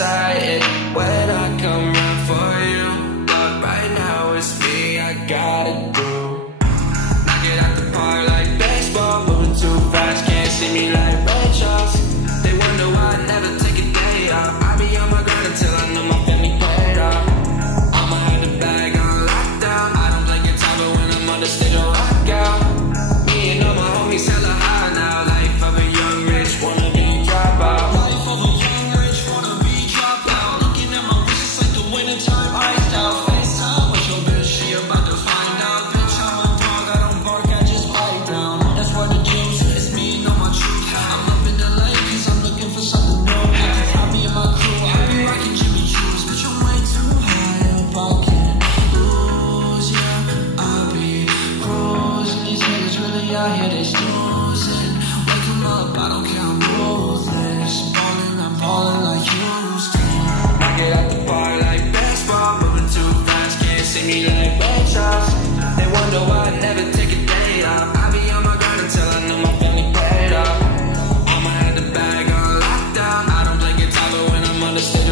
excited when I come round for you, but right now it's me I gotta do. Knock it out the park like baseball, moving too fast, can't see me like red shots. They wonder why I never take a day off. I be on my grind until I know my family paid off. I'ma have the bag on lockdown. I don't play guitar, but when I'm on the stage I rock out. Me and all my homies hella high now. Life of a young rich wannabe dropout. Life of a young rich wannabe dropout. Looking at my wrist, it's like the wintertime iced out. FaceTime with your bitch, she about to find out. Bitch, I'm a dog, I don't bark, I just bite down. That's why the juice is me, know my truth. I'm up in the lane, cause I'm looking for something new. I be in my crew, I be rocking Jimmy Choo's. Bitch, I'm way too high up, I can't lose, yeah. I be cruising, these niggas really out here, they snoozing. Wake 'em up, I don't care, I'm ruthless. Ballin', I'm ballin' like Houston. Knock it out the park like baseball, moving too fast, can't see me like red shots. They wonder why I never take a day off. I be on my grind until I know my family paid off. I'ma have the bag on lockdown. I don't play guitar, but when I'm on the stage,